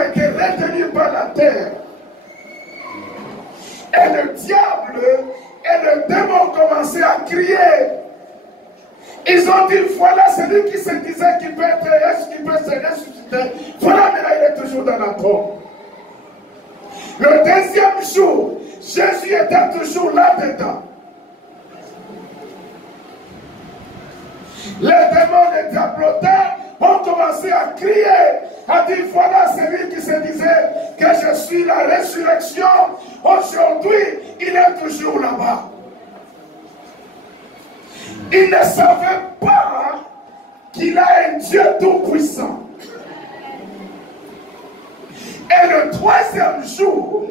a été retenu par la terre. Et le diable et le démon ont commencé à crier. Ils ont dit, voilà celui qui se disait qu'il peut se ressusciter. Voilà, mais là, il est toujours dans la tombe. Le deuxième jour, Jésus était toujours là-dedans. Les démons, les diablotins ont commencé à crier, à dire, voilà celui qui se disait que je suis la résurrection. Aujourd'hui, il est toujours là-bas. Il ne savait pas qu'il a un Dieu tout-puissant. Et le troisième jour,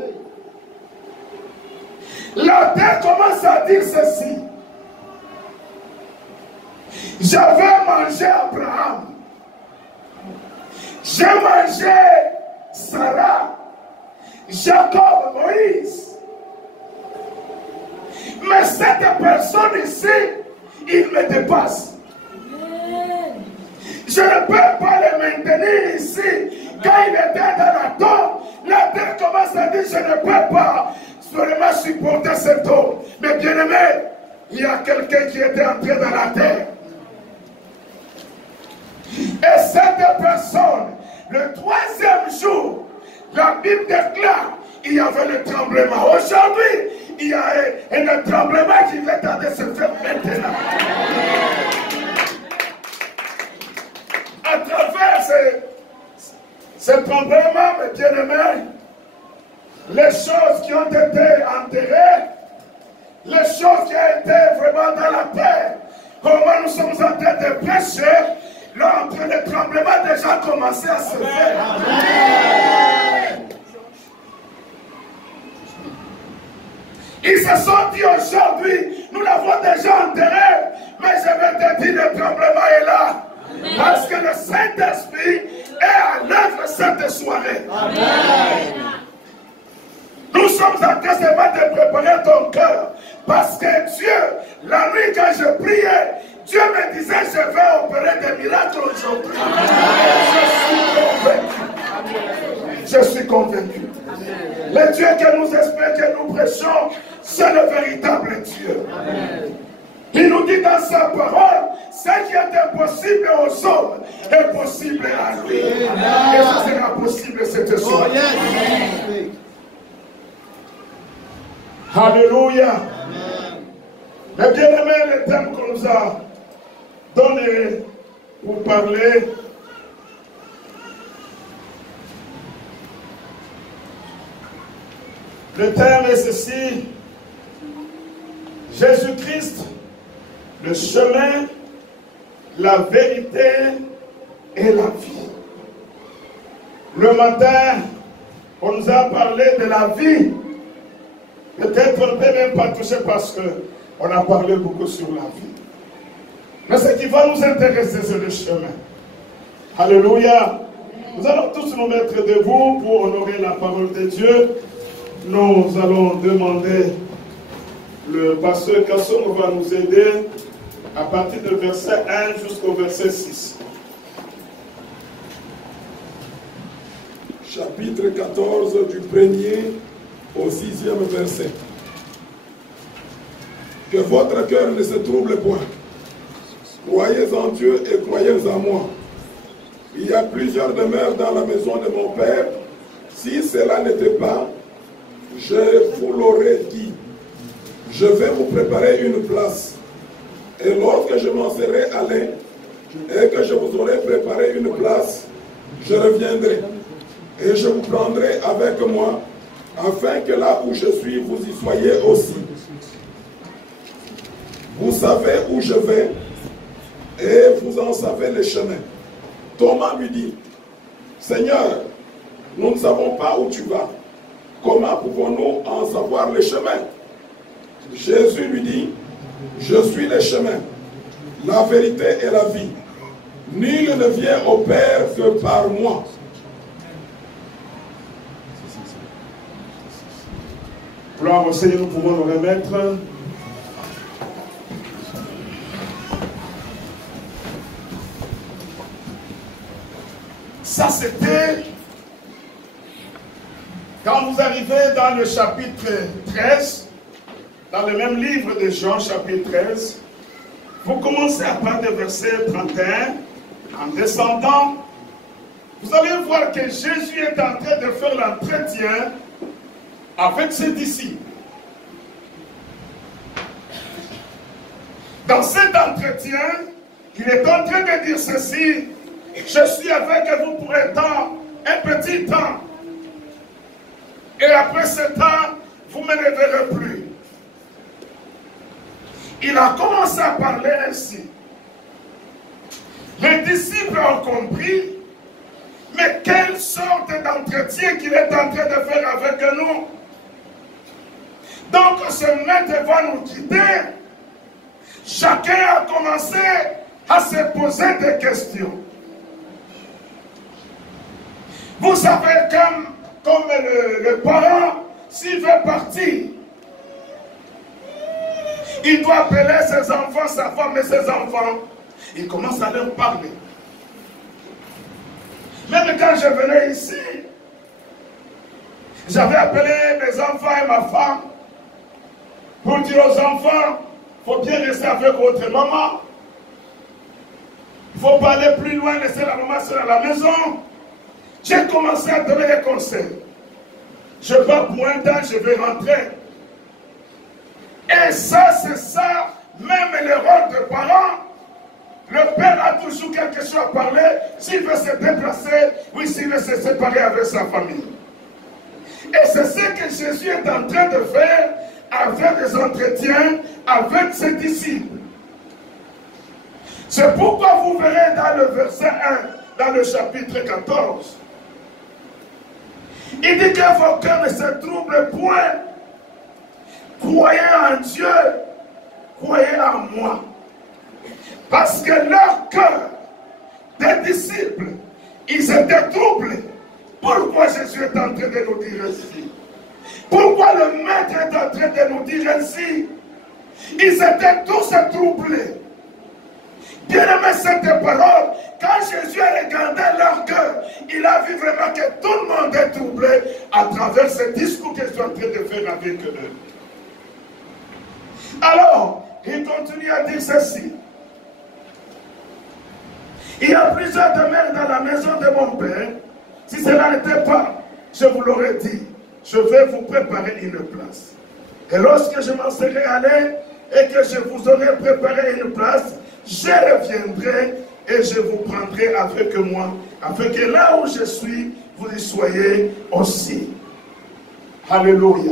la terre commence à dire ceci. J'avais mangé Abraham. J'ai mangé Sarah, Jacob, Moïse. Mais cette personne ici, il me dépasse. Je ne peux pas le maintenir ici. Quand il était dans la tombe, la terre commence à dire, je ne peux pas seulement supporter cet homme. Mais bien aimé, il y a quelqu'un qui était entré dans la terre. Et cette personne, le troisième jour, la Bible déclare, il y avait le tremblement. Aujourd'hui, il y a un tremblement qui va tarder de se faire maintenant. À travers ce tremblement, mes bien-aimés, les choses qui ont été enterrées, les choses qui ont été vraiment dans la terre, comment nous sommes en train de prêcher, là, entre le tremblement a déjà commencé à se faire. Amen. Ils se sont dit aujourd'hui, nous l'avons déjà enterré, mais je vais te dire, le tremblement est là. Amen. Parce que le Saint-Esprit est à l'œuvre cette soirée. Amen. Nous sommes en train de préparer ton cœur. Parce que Dieu, la nuit quand je priais, Dieu me disait, je vais opérer des miracles aujourd'hui. Je suis convaincu. Le Dieu que nous espérons, que nous prêchons, c'est le véritable Dieu. Amen. Il nous dit dans sa parole, ce qui est impossible aux hommes est possible à lui. Amen. Et ça sera possible cette soirée. Oh, yes. Alléluia. Mais bien aimé, le thème qu'on nous a donné pour parler, le thème est ceci: Jésus-Christ, le chemin, la vérité et la vie. Le matin, on nous a parlé de la vie. Peut-être on ne peut même pas toucher parce qu'on a parlé beaucoup sur la vie. Mais ce qui va nous intéresser, c'est le chemin. Alléluia. Nous allons tous nous mettre debout pour honorer la parole de Dieu. Nous allons demander, le pasteur Kasson va nous aider à partir du verset 1 jusqu'au verset 6. Chapitre 14 du 1er au 6e verset. Que votre cœur ne se trouble point. Croyez en Dieu et croyez en moi. Il y a plusieurs demeures dans la maison de mon Père. Si cela n'était pas, je vous l'aurais dit. Je vais vous préparer une place. Et lorsque je m'en serai allé et que je vous aurai préparé une place, je reviendrai et je vous prendrai avec moi, afin que là où je suis, vous y soyez aussi. Vous savez où je vais et vous en savez le chemin. Thomas lui dit, Seigneur, nous ne savons pas où tu vas. Comment pouvons-nous en savoir le chemin? Jésus lui dit, je suis le chemin, la vérité et la vie. Nul ne vient au Père que par moi. Gloire au Seigneur, nous pouvons nous remettre. Ça, c'était Quand vous arrivez dans le chapitre 13, dans le même livre de Jean, chapitre 13, vous commencez à partir du verset 31, en descendant, vous allez voir que Jésus est en train de faire l'entretien avec ses disciples. Dans cet entretien, il est en train de dire ceci: je suis avec vous pour un temps, un petit temps. Et après ce temps, vous ne me verrez plus. Il a commencé à parler ainsi. Les disciples ont compris, mais quelle sorte d'entretien qu'il est en train de faire avec nous. Donc ce maître va nous quitter. Chacun a commencé à se poser des questions. Vous savez, comme le parent, s'il veut partir, il doit appeler ses enfants, sa femme et ses enfants. Il commence à leur parler. Même quand je venais ici, j'avais appelé mes enfants et ma femme pour dire aux enfants: il faut bien rester avec votre maman. Il ne faut pas aller plus loin, laisser la maman seule à la maison. J'ai commencé à donner des conseils. Je pars pour un temps, je vais rentrer. Et ça, c'est ça, même le rôle de parent. Le père a toujours quelque chose à parler. S'il veut se déplacer, oui, s'il veut se séparer avec sa famille. Et c'est ce que Jésus est en train de faire avec des entretiens avec ses disciples. C'est pourquoi vous verrez dans le verset 1, dans le chapitre 14, il dit que vos cœurs ne se troublent point. Croyez en Dieu, croyez en moi. Parce que leur cœur des disciples, ils étaient troublés. Pourquoi Jésus est en train de nous dire ainsi? Pourquoi le maître est en train de nous dire ainsi? Ils étaient tous troublés. Bien aimé, cette parole, quand Jésus a regardé leur cœur, il a vu vraiment que tout le monde est troublé à travers ce discours qu'ils sont en train de faire avec eux. Alors, il continue à dire ceci. Il y a plusieurs demeures dans la maison de mon Père. Si cela n'était pas, je vous l'aurais dit, je vais vous préparer une place. Et lorsque je m'en serai allé et que je vous aurai préparé une place, je reviendrai et je vous prendrai avec moi, afin que là où je suis, vous y soyez aussi. Alléluia.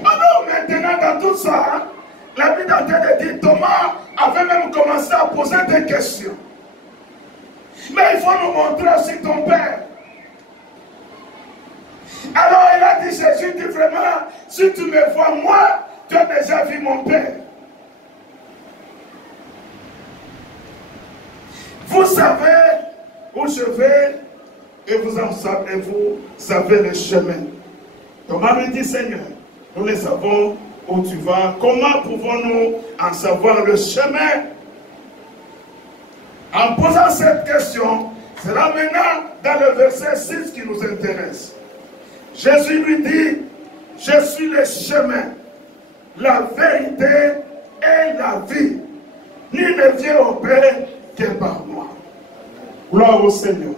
Alors maintenant, dans tout ça, la Bible est en train de dire, Thomas avait même commencé à poser des questions. Mais il faut nous montrer aussi ton Père. Alors il a dit, Jésus dit vraiment, si tu me vois moi, tu as déjà vu mon Père. Vous savez où je vais et vous savez le chemin. Thomas me dit, Seigneur, nous le savons où tu vas. Comment pouvons-nous en savoir le chemin? En posant cette question, c'est là maintenant dans le verset 6 qui nous intéresse. Jésus lui dit, je suis le chemin, la vérité et la vie. Nul ne vient au Père que par moi. Gloire au Seigneur.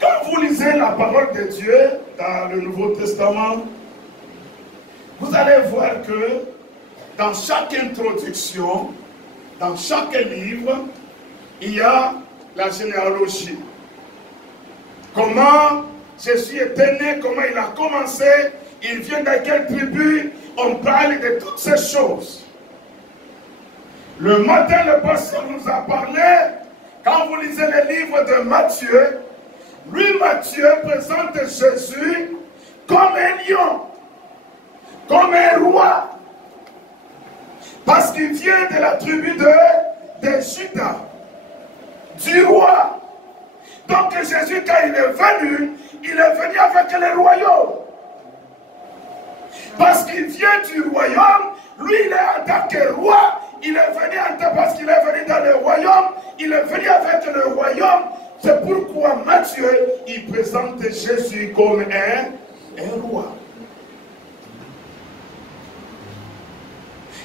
Quand vous lisez la parole de Dieu dans le Nouveau Testament, vous allez voir que dans chaque introduction, dans chaque livre, il y a la généalogie. Comment Jésus était né, comment il a commencé, il vient de quelle tribu, on parle de toutes ces choses. Le matin, le pasteur nous a parlé, quand vous lisez le livre de Matthieu, lui, Matthieu, présente Jésus comme un lion, comme un roi, parce qu'il vient de la tribu de Juda, du roi. Donc Jésus, quand il est venu avec le royaume. Parce qu'il vient du royaume, lui il est en tant que roi, il est venu parce qu'il est venu dans le royaume, il est venu avec le royaume, C'est pourquoi Matthieu, il présente Jésus comme un roi.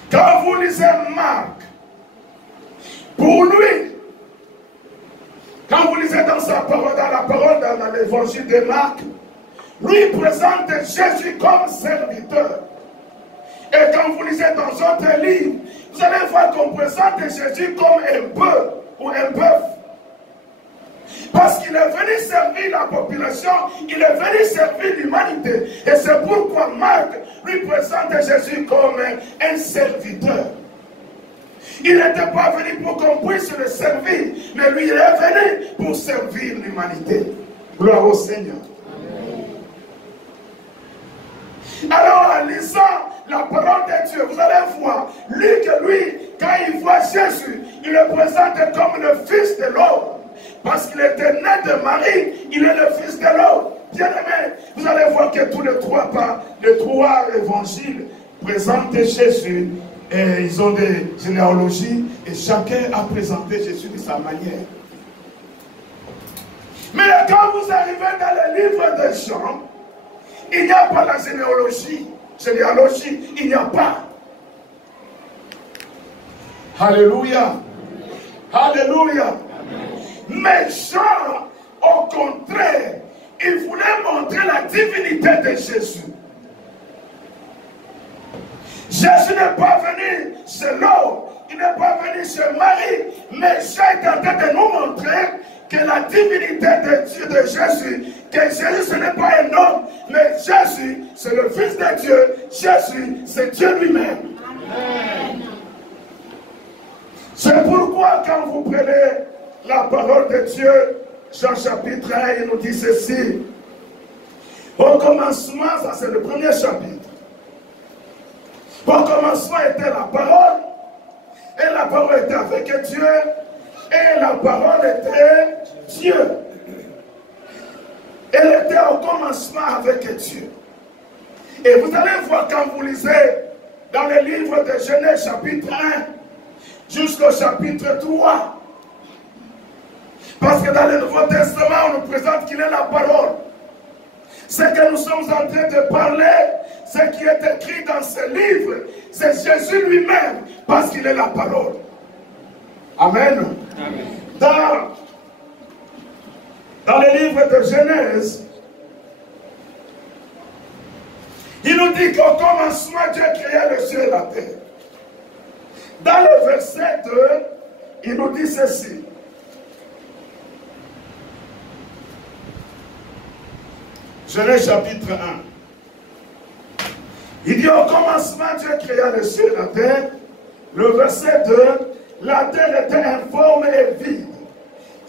Quand vous lisez Marc, pour lui, quand vous lisez dans sa parole, dans l'évangile de Marc, lui présente Jésus comme serviteur. Et quand vous lisez dans d'autres livres, vous allez voir qu'on présente Jésus comme un bœuf ou un bœuf. Parce qu'il est venu servir la population, il est venu servir l'humanité. Et c'est pourquoi Marc lui présente Jésus comme un serviteur. Il n'était pas venu pour qu'on puisse le servir, mais lui il est venu pour servir l'humanité. Gloire au Seigneur. Alors en lisant la parole de Dieu, vous allez voir, lui, quand il voit Jésus, il le présente comme le Fils de l'homme. Parce qu'il était né de Marie, il est le Fils de l'homme. Bien aimé, vous allez voir que tous les trois évangiles présentent Jésus. Et ils ont des généalogies et chacun a présenté Jésus de sa manière. Mais quand vous arrivez dans le livre de Jean, il n'y a pas la généalogie, il n'y a pas. Alléluia. Alléluia. Mais Jean, au contraire, il voulait montrer la divinité de Jésus. Jésus n'est pas venu chez l'homme, il n'est pas venu chez Marie, mais Jean est en train de nous montrer que la divinité de Dieu, de Jésus, que Jésus ce n'est pas un homme, mais Jésus c'est le Fils de Dieu, Jésus c'est Dieu lui-même. Amen. C'est pourquoi quand vous prenez la parole de Dieu, Jean chapitre 1, il nous dit ceci. Au commencement, ça c'est le premier chapitre. Au commencement était la parole, et la parole était avec Dieu, et la parole était Dieu. Elle était au commencement avec Dieu. Et vous allez voir quand vous lisez dans le livre de Genèse chapitre 1 jusqu'au chapitre 3. Parce que dans le Nouveau Testament, on nous présente qu'il est la parole. Ce que nous sommes en train de parler, ce qui est écrit dans ce livre, c'est Jésus lui-même, parce qu'il est la parole. Amen. Amen. Dans le livre de Genèse, il nous dit qu'au commencement, Dieu créa le ciel et la terre. Dans le verset 2, il nous dit ceci. Genèse chapitre 1. Il dit au commencement, Dieu créa le ciel et la terre. Le verset 2, la terre était informe et vide.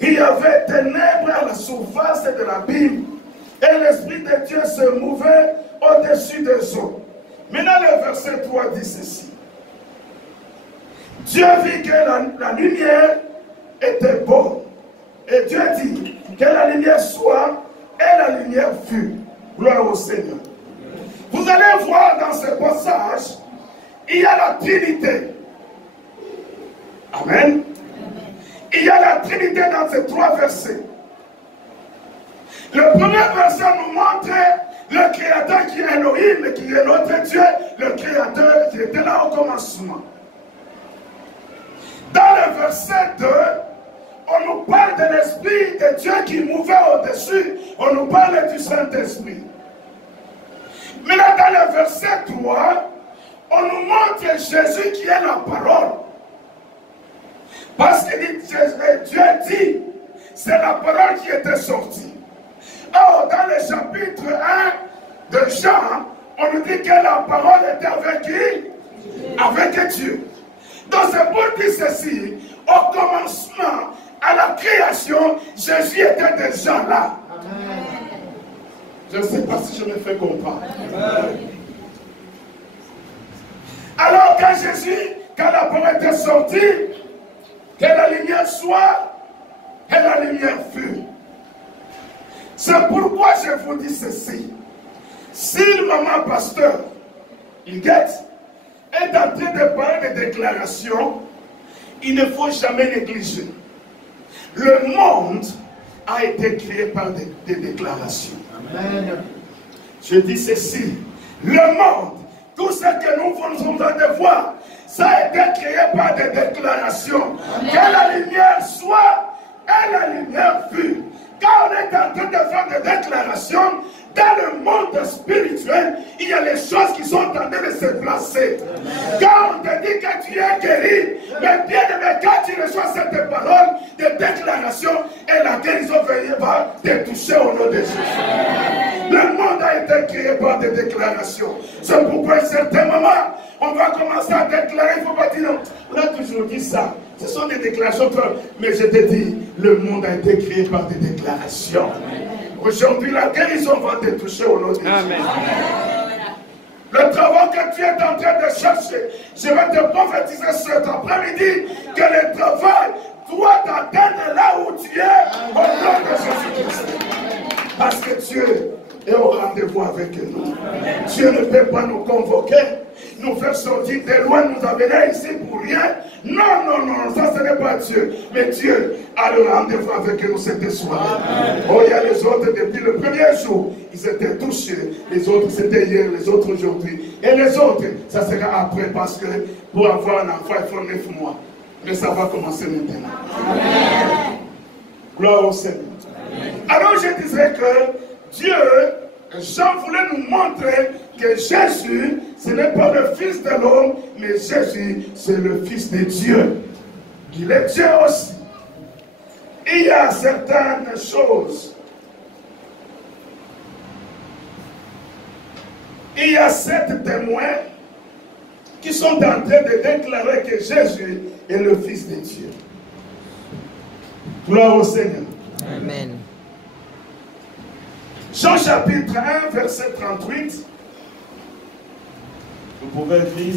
Il y avait ténèbres à la surface de l'abîme. Et l'Esprit de Dieu se mouvait au-dessus des eaux. Maintenant, le verset 3 dit ceci. Dieu vit que la lumière était bonne. Et Dieu dit que la lumière soit, et la lumière fut. Gloire au Seigneur. Vous allez voir dans ce passage, il y a la Trinité. Amen. Il y a la Trinité dans ces trois versets. Le premier verset nous montre le Créateur qui est Elohim, qui est notre Dieu, le Créateur qui était là au commencement. Dans le verset 2, on nous parle de l'Esprit de Dieu qui mouvait au-dessus. On nous parle du Saint-Esprit. Mais là, dans le verset 3, on nous montre Jésus qui est la parole. Parce que Dieu dit, c'est la parole qui était sortie. Or, dans le chapitre 1 de Jean, on nous dit que la parole était avec qui? Avec Dieu. Donc c'est pour dire ceci, au commencement, à la création, Jésus était déjà là. Amen. Je ne sais pas si je me fais comprendre. Amen. Alors quand Jésus, quand la parole était sortie, que la lumière soit, et la lumière fut. C'est pourquoi je vous dis ceci. Si le maman pasteur, il guette, est en train de parler de déclarations, il ne faut jamais négliger. Le monde a été créé par des déclarations. Amen. Je dis ceci, le monde, tout ce que nous sommes en train de voir, ça a été créé par des déclarations. Amen. Que la lumière soit et la lumière fut. Quand on est en train de faire des déclarations, dans le monde spirituel, il y a les choses qui sont en train de se placer. Amen. Quand on te dit que tu es guéri, mais bien aimé, quand tu reçois cette parole de déclaration, et la guérison va te toucher au nom de Jésus. Amen. Le monde a été créé par des déclarations. C'est pourquoi à un certain moment, on va commencer à déclarer, il ne faut pas dire non. On a toujours dit ça. Ce sont des déclarations, mais je te dis, le monde a été créé par des déclarations. Aujourd'hui, la guérison va te toucher au nom de Jésus. Le travail que tu es en train de chercher, je vais te prophétiser cet après-midi que le travail doit t'atteindre là où tu es au nom de Jésus-Christ. Parce que Dieu est au rendez-vous avec nous. Dieu ne peut pas nous convoquer, nous faire sortir de loin, nous amener ici pour rien. Non, non, non, ça ce n'est pas Dieu. Mais Dieu a le rendez-vous avec nous cette soirée. Oh, il y a les autres, depuis le premier jour, ils étaient touchés. Les autres, c'était hier, les autres aujourd'hui. Et les autres, ça sera après, parce que pour avoir un enfant, il faut 9 mois. Mais ça va commencer maintenant. Amen. Gloire au Seigneur. Amen. Alors je disais que Dieu, Jean voulait nous montrer que Jésus, ce n'est pas le Fils de l'homme, mais Jésus, c'est le Fils de Dieu. Il est Dieu aussi. Il y a certaines choses. Il y a 7 témoins qui sont en train de déclarer que Jésus est le Fils de Dieu. Gloire au Seigneur. Amen. Jean chapitre 1, verset 38. Vous pouvez lire,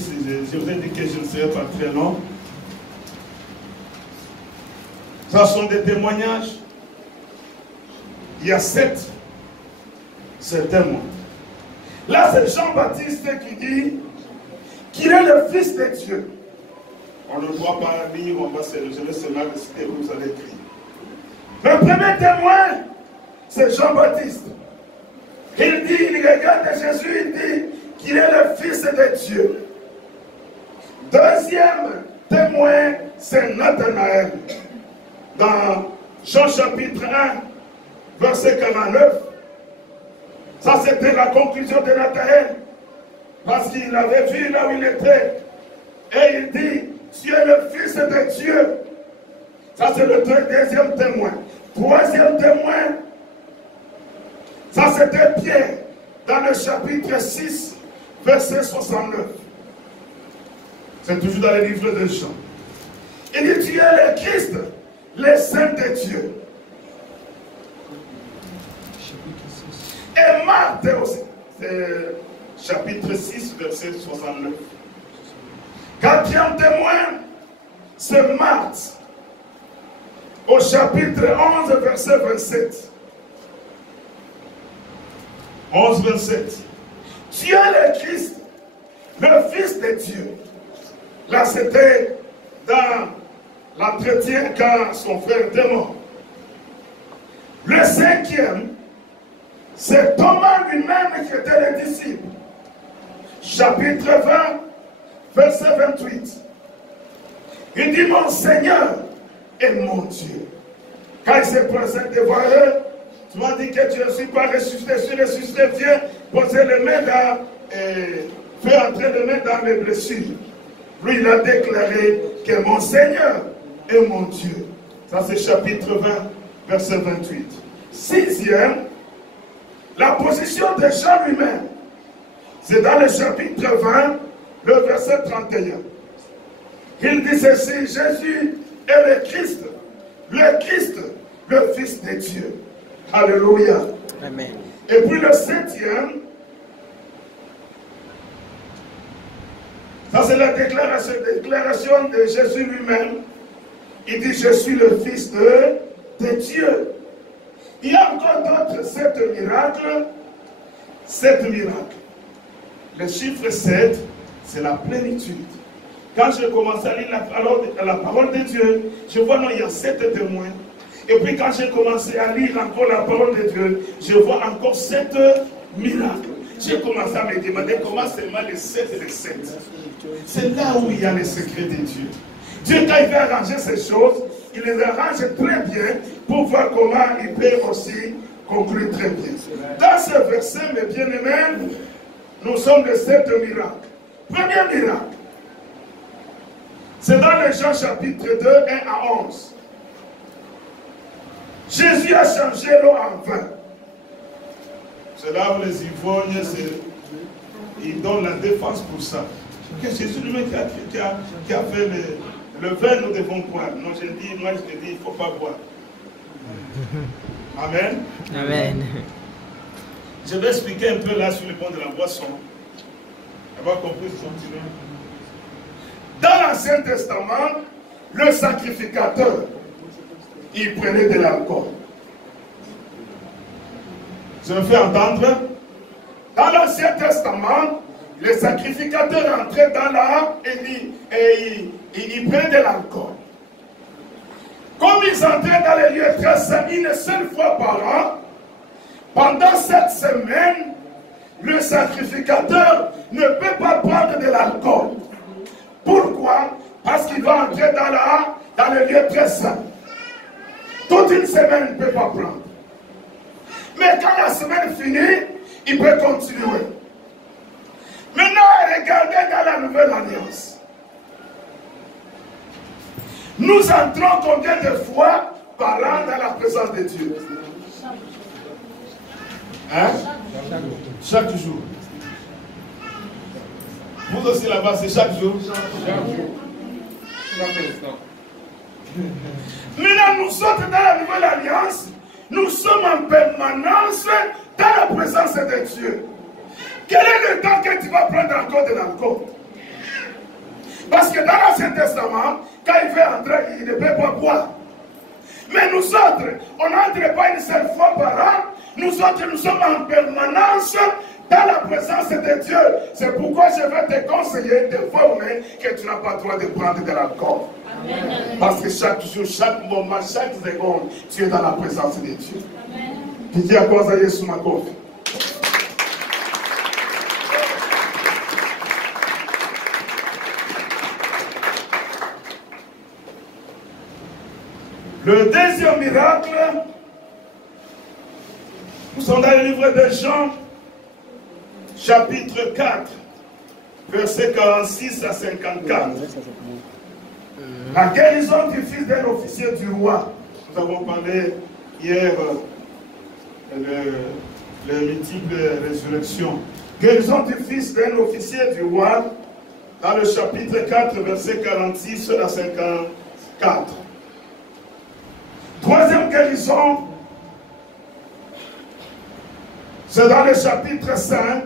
je vous ai dit que je ne serai pas très long. Ce sont des témoignages. Il y a 7 témoins. Là, c'est Jean-Baptiste qui dit qu'il est le Fils de Dieu. On ne doit pas lire, je vais seulement réciter, vous allez écrire. Le premier témoin, c'est Jean-Baptiste. Il dit, il regarde Jésus, il dit qu'il est le Fils de Dieu. Deuxième témoin, c'est Nathanaël. Dans Jean chapitre 1, verset 49, ça c'était la conclusion de Nathanaël, parce qu'il avait vu là où il était. Et il dit, tu es le Fils de Dieu. Ça c'est le deuxième témoin. Troisième témoin, ça c'était Pierre, dans le chapitre 6, verset 69. C'est toujours dans le livre de Jean. Il dit, tu es le Christ, le Saint de Dieu. Et Marthe aussi, c'est chapitre 6, verset 69. Quatrième témoin, c'est Marthe, au chapitre 11, verset 27. 11, 27. Tu es le Christ, le Fils de Dieu. Là, c'était dans l'entretien quand son frère était mort. Le cinquième, c'est Thomas lui-même qui était le disciple. Chapitre 20, verset 28. Il dit, mon Seigneur et mon Dieu. Quand il s'est présenté devant eux, tu m'as dit que tu ne suis pas ressuscité, je suis ressuscité, viens poser les mains dans, fais entrer les mains dans les blessures. Lui, il a déclaré que mon Seigneur est mon Dieu. Ça, c'est chapitre 20, verset 28. Sixième, la position de Jean lui-même. C'est dans le chapitre 20, le verset 31. Il dit ceci, Jésus est le Christ, le Fils de Dieu. Alléluia. Amen. Et puis le septième, ça c'est la déclaration de Jésus lui-même. Il dit, je suis le Fils de Dieu. Il y a encore d'autres 7 miracles. 7 miracles. Le chiffre 7, c'est la plénitude. Quand je commence à lire la parole de Dieu, je vois non, il y a 7 témoins. Et puis quand j'ai commencé à lire encore la parole de Dieu, je vois encore 7 miracles. J'ai commencé à me demander comment seulement les 7 et les 7. C'est là où il y a les secrets de Dieu. Dieu, quand il veut arranger ces choses, il les arrange très bien pour voir comment il peut aussi conclure très bien. Dans ce verset, mes bien-aimés, nous sommes les 7 miracles. Premier miracle, c'est dans les Jean chapitre 2, 1 à 11. Jésus a changé l'eau en vin. C'est là où les ivrognes, ils donnent la défense pour ça. Que Jésus lui-même qui a fait le vin, nous devons boire. Non, moi je te dis, il ne faut pas boire. Amen. Amen. Je vais expliquer un peu là sur le point de la boisson. On va compris continuer. Dans l'Ancien Testament, le sacrificateur, il prenait de l'alcool. Je me fais entendre. Dans l'Ancien Testament, les sacrificateurs entraient dans l'arbre et ils prenaient de l'alcool. Comme ils entraient dans les lieux très saints une seule fois par an, pendant 7 semaines, le sacrificateur ne peut pas prendre de l'alcool. Pourquoi? Parce qu'il va entrer dans les lieux très saints. Toute une semaine, il ne peut pas prendre. Mais quand la semaine finit, il peut continuer. Maintenant, regardez dans la nouvelle alliance. Nous entrons combien de fois par an dans la présence de Dieu? Hein? Chaque jour. Vous aussi là-bas, c'est chaque jour? Maintenant, nous sommes dans la nouvelle alliance. Nous sommes en permanence dans la présence de Dieu. Quel est le temps que tu vas prendre encore de l'alcool? Parce que dans l'Ancien Testament, quand il veut entrer, il ne peut pas boire. Mais nous autres, on n'entre pas une seule fois par an. Nous autres, nous sommes en permanence dans la présence de Dieu. C'est pourquoi je vais te conseiller de former que tu n'as pas le droit de prendre de l'alcool. Parce que chaque jour, chaque moment, chaque seconde, tu es dans la présence de Dieu. Tu dis à quoi ça y est sous ma coffre. Le deuxième miracle, nous sommes dans le livre de Jean, chapitre 4, versets 46 à 54. La guérison du fils d'un officier du roi. Nous avons parlé hier les multiples résurrections. Guérison du fils d'un officier du roi, dans le chapitre 4, versets 46 à 54. Troisième guérison, c'est dans le chapitre 5,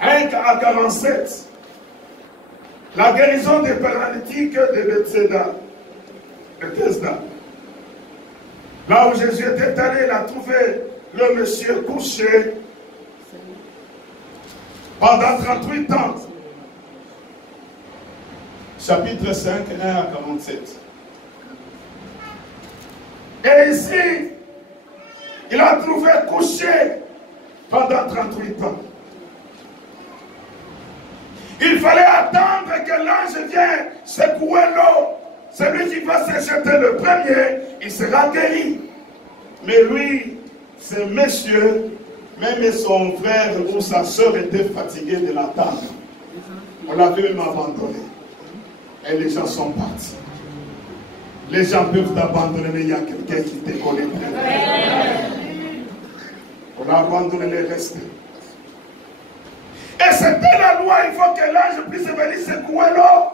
1 à 47. La guérison des paralytiques de Bethesda. Là où Jésus était allé, il a trouvé le monsieur couché pendant 38 ans. Chapitre 5, 1 à 47. Et ici, il a trouvé couché pendant 38 ans. Il fallait attendre que l'ange vienne secouer l'eau. Celui qui va se jeter le premier, il sera guéri. Mais lui, ce monsieur, même son frère ou sa soeur était fatigué de l'attendre. On l'avait même abandonné. Et les gens sont partis. Les gens peuvent t'abandonner, mais il y a quelqu'un qui te connaît très bien. On a abandonné les restes. Et c'était la loi, il faut que l'ange puisse venir secouer l'eau.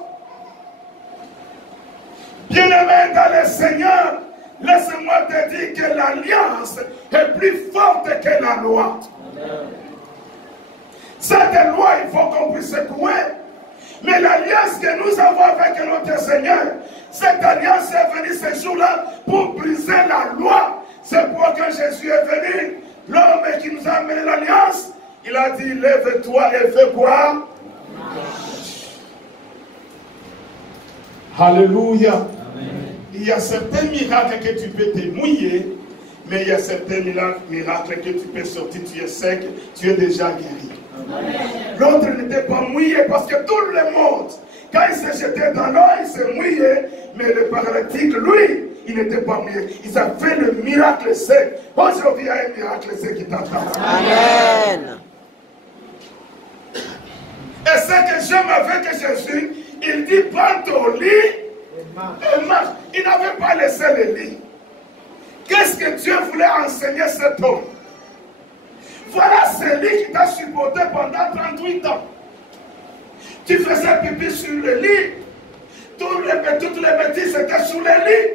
Bien-aimé dans le Seigneur, laisse-moi te dire que l'alliance est plus forte que la loi. Cette loi, il faut qu'on puisse secouer. Mais l'alliance que nous avons avec notre Seigneur, cette alliance est venue ce jour-là pour briser la loi. C'est pourquoi quand Jésus est venu, l'homme qui nous a amené l'alliance, il a dit, lève-toi et fais quoi? Alléluia. Il il y a certains miracles que tu peux te mouiller, mais il y a certains miracles que tu peux sortir, tu es sec, tu es déjà guéri. L'autre n'était pas mouillé parce que tout le monde, quand il s'est jeté dans l'eau, il s'est mouillé, mais le paralytique, lui, il n'était pas mouillé. Il a fait le miracle sec. Aujourd'hui, il y a un miracle sec qui t'attend. Amen. Et ce que j'aime avec Jésus, il dit prends ton lit et marche. Il n'avait pas laissé le lit. Qu'est-ce que Dieu voulait enseigner cet homme? Voilà celui qui t'a supporté pendant 38 ans. Tu faisais pipi sur le lit. Toutes les bêtises étaient sur le lit.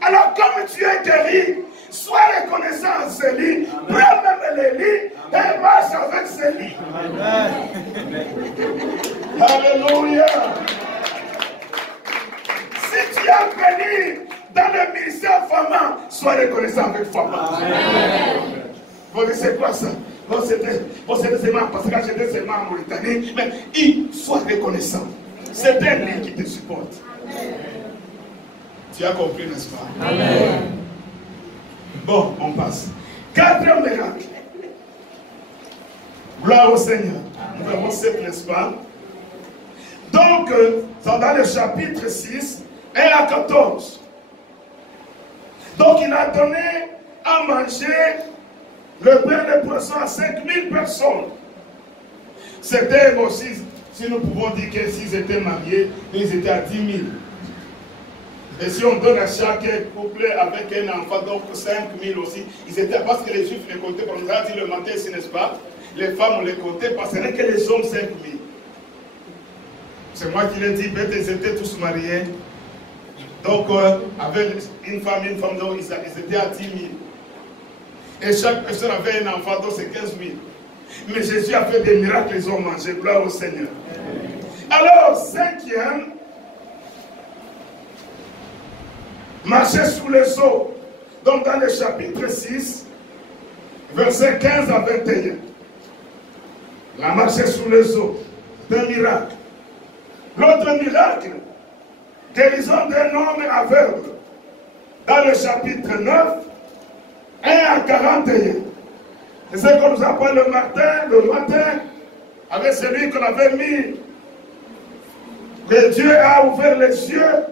Alors comme tu es guéri, sois reconnaissant en ce lit. Prends même les lits et marche avec ce lit. Alléluia. Si tu es béni dans le ministère Fama, sois reconnaissant avec Fama. Vous dites c'est quoi ça? Bon, c'était seulement parce que j'étais seulement en Mauritanie, mais il soit reconnaissant. C'est un lit qui te supporte. Tu as compris, n'est-ce pas? Amen. Bon, on passe. Quatrième miracle. Gloire au Seigneur. Nous avons 7, n'est-ce pas? Donc, c'est dans le chapitre 6, 1 à 14. Donc, il a donné à manger le pain de poisson à 5000 personnes. C'était aussi, si nous pouvons dire que s'ils étaient mariés, ils étaient à 10 000. Et si on donne à chaque couple avec un enfant, donc 5000 aussi, ils étaient, parce que les juifs les comptaient, comme nous a dit le matin ici, n'est-ce pas? Les femmes, on les comptait, parce que ce n'est que les hommes 5000. C'est moi qui l'ai dit, ils étaient tous mariés. Donc, avec une femme, donc ils étaient à 10 000. Et chaque personne avait un enfant, donc c'est 15 000. Mais Jésus a fait des miracles, ils ont mangé. Gloire au Seigneur. Alors, cinquième, marcher sous les eaux. Donc, dans le chapitre 6, versets 15 à 21. La marcher sous les eaux, c'est un miracle. L'autre miracle, guérison d'un homme aveugle. Dans le chapitre 9, 1 à 41. C'est ce qu'on nous appelle le matin, avec celui qu'on avait mis, que Dieu a ouvert les yeux,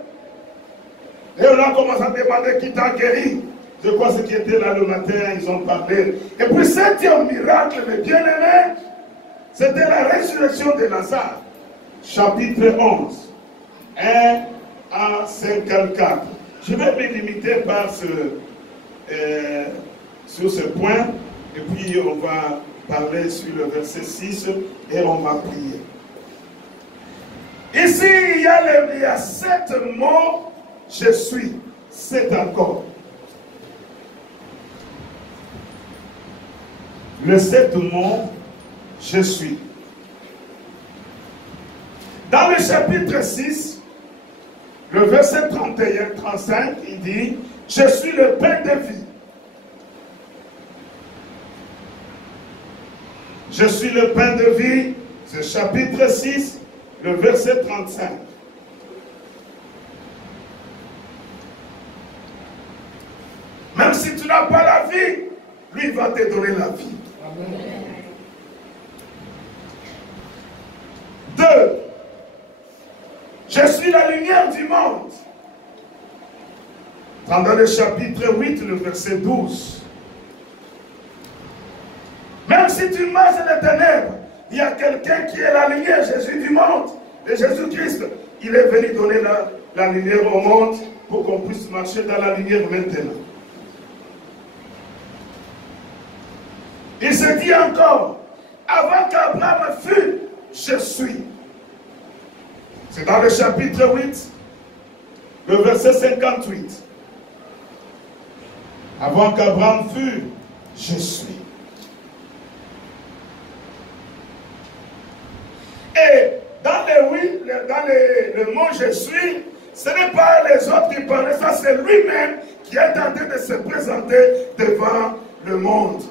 et on a commencé à demander qui t'a guéri. Je crois que ceux qui étaient là le matin, ils ont parlé. Et puis septième miracle, mes bien-aimés, c'était la résurrection de Lazare, chapitre 11, 1 à 54. Je vais me limiter par sur ce point, et puis on va parler sur le verset 6 et on va prier. Ici, il y a 7 mots, je suis, 7 encore. Le 7 mots, je suis. Dans le chapitre 6, le verset 31-35, il dit, je suis le pain de vie. Je suis le pain de vie, c'est chapitre 6, le verset 35. Même si tu n'as pas la vie, lui va te donner la vie. Amen. 2. Je suis la lumière du monde. Dans le chapitre 8, le verset 12. Même si tu marches dans les ténèbres, il y a quelqu'un qui est la lumière, Jésus du monde, et Jésus-Christ. Il est venu donner la lumière au monde pour qu'on puisse marcher dans la lumière maintenant. Il se dit encore, avant qu'Abraham fût, je suis. C'est dans le chapitre 8, le verset 58. Avant qu'Abraham fût, je suis. Et dans le mot je suis, ce n'est pas les autres qui parlent, ça c'est lui-même qui est en train de se présenter devant le monde.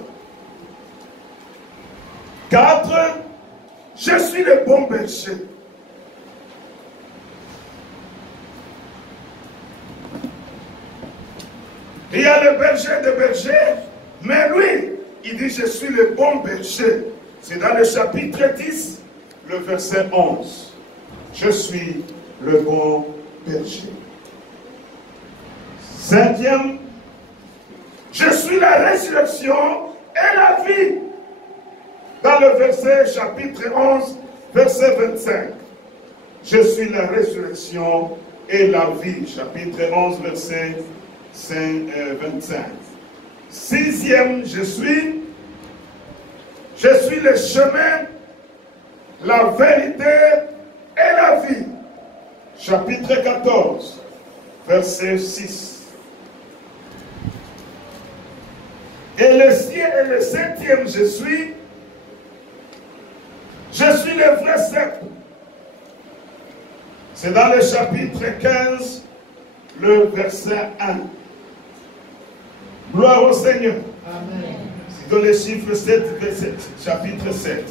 4. Je suis le bon berger. Il y a le berger de berger, mais lui, il dit, je suis le bon berger. C'est dans le chapitre 10, le verset 11. Je suis le bon berger. Cinquième, je suis la résurrection et la vie. Dans le verset chapitre 11, verset 25. Je suis la résurrection et la vie. Chapitre 11, verset 25. Sixième, je suis le chemin, la vérité et la vie. Chapitre 14, verset 6. Et le septième, je suis le vrai cep. C'est dans le chapitre 15, le verset 1. Gloire au Seigneur. Amen. C'est dans le chiffre 7, verset, chapitre 7.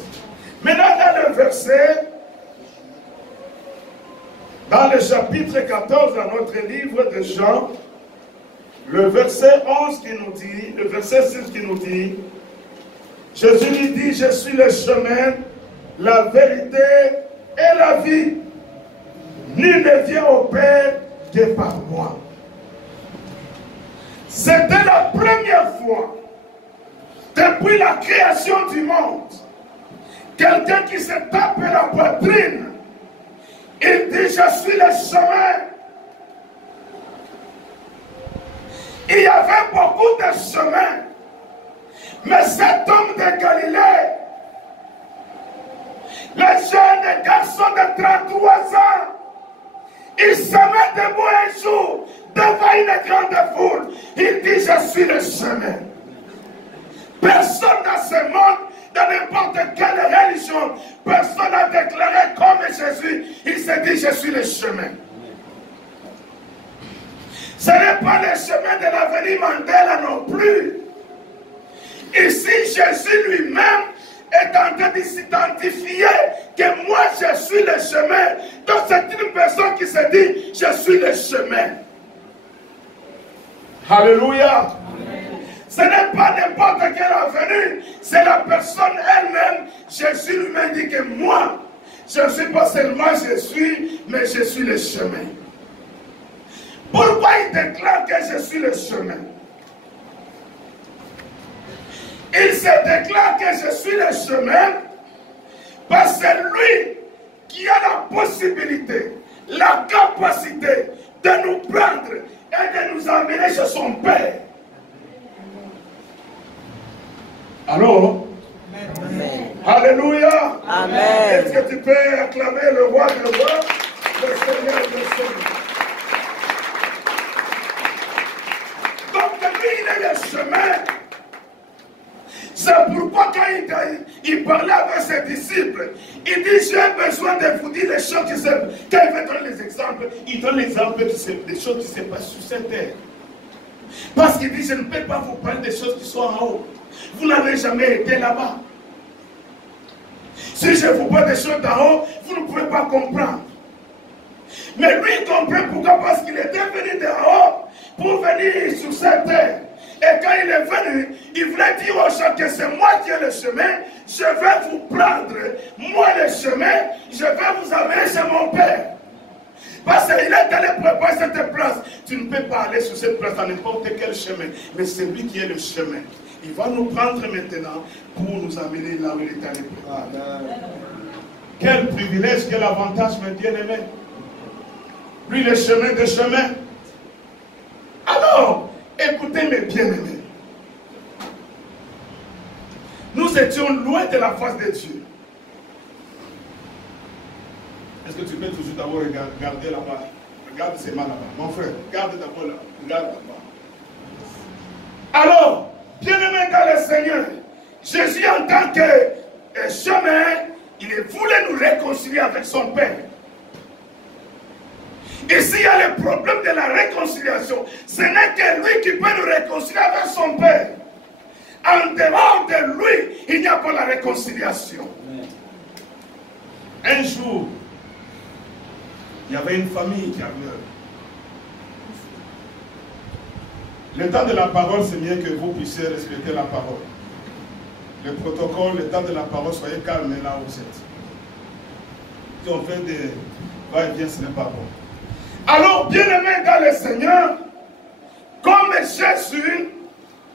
Maintenant, dans le chapitre 14, dans notre livre de Jean, le verset 11 qui nous dit, le verset 6 qui nous dit, Jésus lui dit, je suis le chemin, la vérité et la vie. Nul ne vient au Père que par moi. C'était la première fois, depuis la création du monde, quelqu'un qui se tape la poitrine, il dit, je suis le chemin. Il y avait beaucoup de chemins, mais cet homme de Galilée, le jeune garçon de 33 ans, il se met debout un jour devant une grande foule. Il dit, je suis le chemin. Personne dans ce monde, dans n'importe quelle religion, personne n'a déclaré comme Jésus. Il s'est dit, je suis le chemin. Ce n'est pas le chemin de l'avenir Mandela non plus. Ici, Jésus lui-même est en train de s'identifier que moi, je suis le chemin. Donc, c'est une personne qui se dit, je suis le chemin. Alléluia. Ce n'est pas n'importe quel avenir, c'est la personne elle-même. Jésus lui-même dit que moi, je ne suis pas seulement je suis, mais je suis le chemin. Pourquoi il déclare que je suis le chemin? Il se déclare que je suis le chemin parce que c'est lui qui a la possibilité, la capacité de nous prendre et de nous emmener chez son Père. Alors, Amen. Alléluia. Amen. Est-ce que tu peux acclamer le roi des rois, le Seigneur des Seigneurs? Donc lui, il est le chemin. C'est pourquoi quand il parlait avec ses disciples, il dit, j'ai besoin de vous dire les choses qui se... Quand il veut donner les exemples, il donne l'exemple des choses qui se passent sur cette terre. Parce qu'il dit, je ne peux pas vous parler des choses qui sont en haut. Vous n'avez jamais été là-bas. Si je vous parle des choses d'en haut, vous ne pouvez pas comprendre. Mais lui, il comprend pourquoi. Parce qu'il était venu d'en haut pour venir sur cette terre. Et quand il est venu, il voulait dire aux gens que c'est moi qui ai le chemin. Je vais vous prendre, moi le chemin. Je vais vous amener chez mon Père. Parce qu'il est allé préparer cette place. Tu ne peux pas aller sur cette place dans n'importe quel chemin. Mais c'est lui qui est le chemin. Il va nous prendre maintenant pour nous amener là où il est allé. Quel privilège, quel avantage, mes bien-aimés. Lui, le chemin des chemins. Alors, écoutez mes bien-aimés. Nous étions loin de la face de Dieu. Est-ce que tu peux toujours d'abord regarder là-bas? Regarde ces mains là-bas. Mon frère, regarde d'abord là. Regarde là-bas. Alors, bien-aimé dans le Seigneur, Jésus en tant que chemin, il voulait nous réconcilier avec son Père. Ici, il y a le problème de la réconciliation. Ce n'est que lui qui peut nous réconcilier avec son Père. En dehors de lui, il n'y a pas la réconciliation. Un jour, il y avait une famille qui avait Le temps de la parole, c'est mieux que vous puissiez respecter la parole. Le protocole, le temps de la parole, soyez calmes là où vous êtes. Si on fait des va-et-vient, ce n'est pas bon. Alors, bien-aimés dans le Seigneur, comme Jésus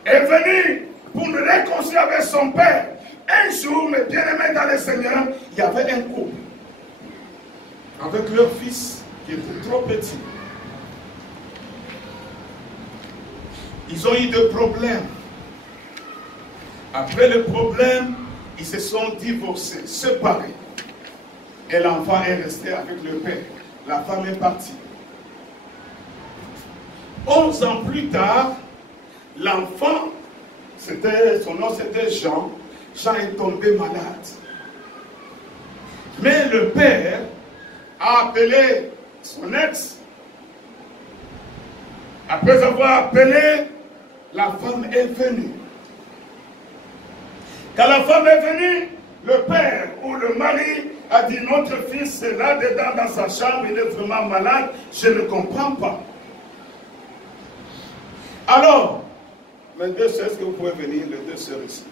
est venu pour nous réconcilier avec son Père, un jour, mes bien-aimés dans le Seigneur, il y avait un couple avec leur fils qui était trop petit. Ils ont eu des problèmes. Après le problème, ils se sont divorcés, séparés. Et l'enfant est resté avec le père. La femme est partie. 11 ans plus tard, l'enfant, son nom c'était Jean. Jean est tombé malade. Mais le père a appelé son ex. Après avoir appelé, la femme est venue. Quand la femme est venue, le père ou le mari a dit, notre fils est là-dedans dans sa chambre, il est vraiment malade, je ne comprends pas. Alors, mes deux sœurs, est-ce que vous pouvez venir, les deux sœurs ici?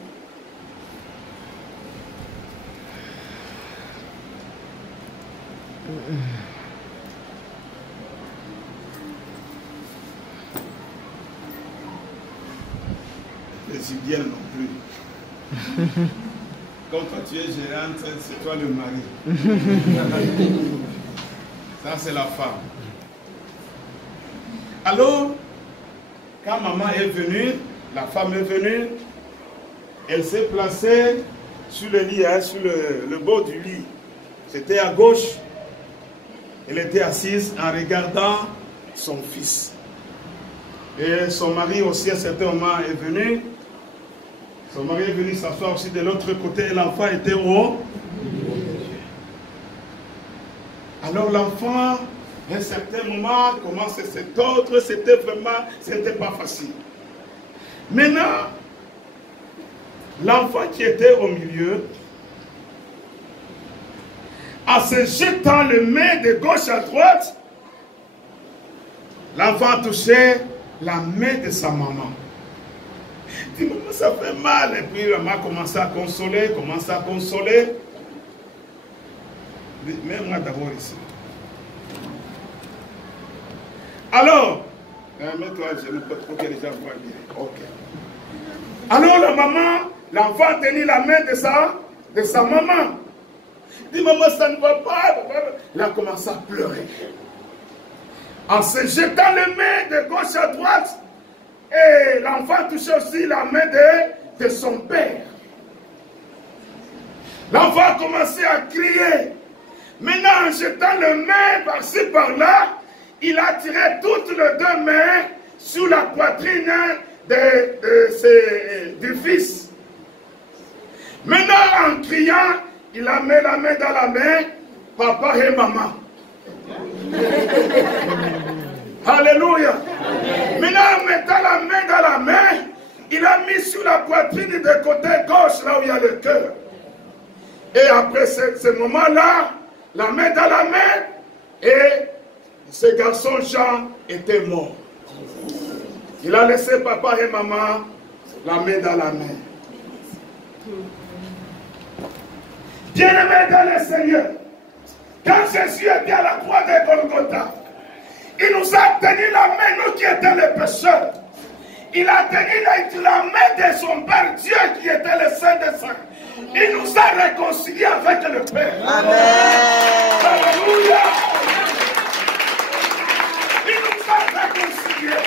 Les Ibiennes non plus. Comme toi tu es gérante, c'est toi le mari. Ça c'est la femme. Alors, quand maman est venue, la femme est venue, elle s'est placée sur le lit, sur le bord du lit. C'était à gauche. Elle était assise en regardant son fils. Et son mari aussi à un certain moment est venu. Son mari est venu s'asseoir aussi de l'autre côté et l'enfant était au. Alors l'enfant, à un certain moment, commence à se tordre, c'était pas facile. Maintenant, l'enfant qui était au milieu, en se jetant le main de gauche à droite, l'enfant a touché la main de sa maman. Il dit, maman, ça fait mal. Et puis, maman a commencé à consoler, Mets-moi d'abord ici. Alors, mets-toi à genoux pour que les gens voient bien. Ok. Alors, la maman, l'enfant a tenu la main de sa maman. Il dit, maman, ça ne va pas. Il a commencé à pleurer. En se jetant les mains de gauche à droite, et l'enfant touchait aussi la main de son père. L'enfant a commencé à crier. Maintenant, en jetant les mains par-ci par-là, il a tiré toutes les deux mains sous la poitrine du fils. Maintenant, en criant, il a mis la main dans la main, papa et maman. Alléluia. Maintenant, en mettant la main dans la main, il a mis sur la poitrine du côté gauche, là où il y a le cœur. Et après ce moment-là, la main dans la main, et ce garçon Jean était mort. Il a laissé papa et maman la main dans la main. Bien-aimés dans le Seigneur, quand Jésus était à la croix de Golgotha, il nous a tenu la main, nous qui étions les pécheurs. Il a tenu la main de son Père Dieu qui était le Saint des Saints. Il nous a réconciliés avec le Père. Amen. Alléluia. Il nous a réconciliés.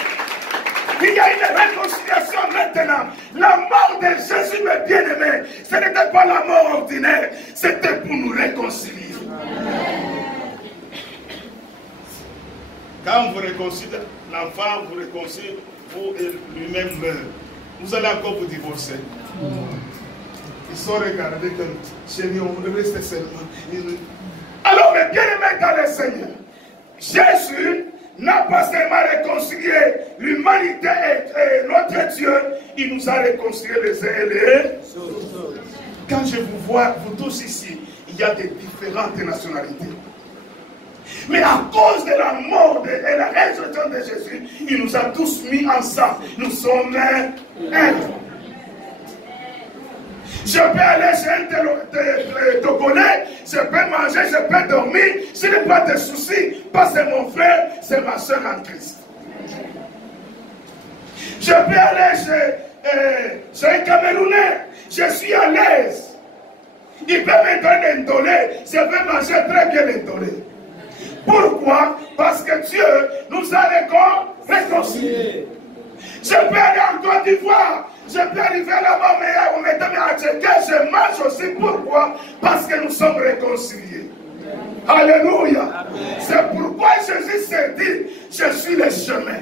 Il y a une réconciliation maintenant. La mort de Jésus, mes bien-aimés, ce n'était pas la mort ordinaire, c'était pour nous réconcilier. Quand vous réconciliez l'enfant, vous réconciliez, vous et lui-même meurt. Vous allez encore vous divorcer. Ils sont regardés comme chérie, on reste seulement. Alors, mes bien-aimés dans le Seigneur, Jésus n'a pas seulement réconcilié l'humanité et notre Dieu, il nous a réconciliés les uns et les autres. Quand je vous vois, vous tous ici, il y a des différentes nationalités. Mais à cause de la mort et la résurrection de Jésus, il nous a tous mis ensemble. Nous sommes un. Je peux aller chez un Togolais, je peux manger, je peux dormir, ce n'est pas de soucis, parce que mon frère, c'est ma soeur en Christ. Je peux aller chez un Camerounais, je suis à l'aise. Il peut me donner l'intolé, je vais manger très bien l'intolé. Pourquoi? Parce que Dieu nous a réconciliés. Je peux aller en Côte d'Ivoire, je peux arriver là-bas, mais on me donne à checker, je mange aussi. Pourquoi? Parce que nous sommes réconciliés. Alléluia. C'est pourquoi Jésus s'est dit, je suis le chemin.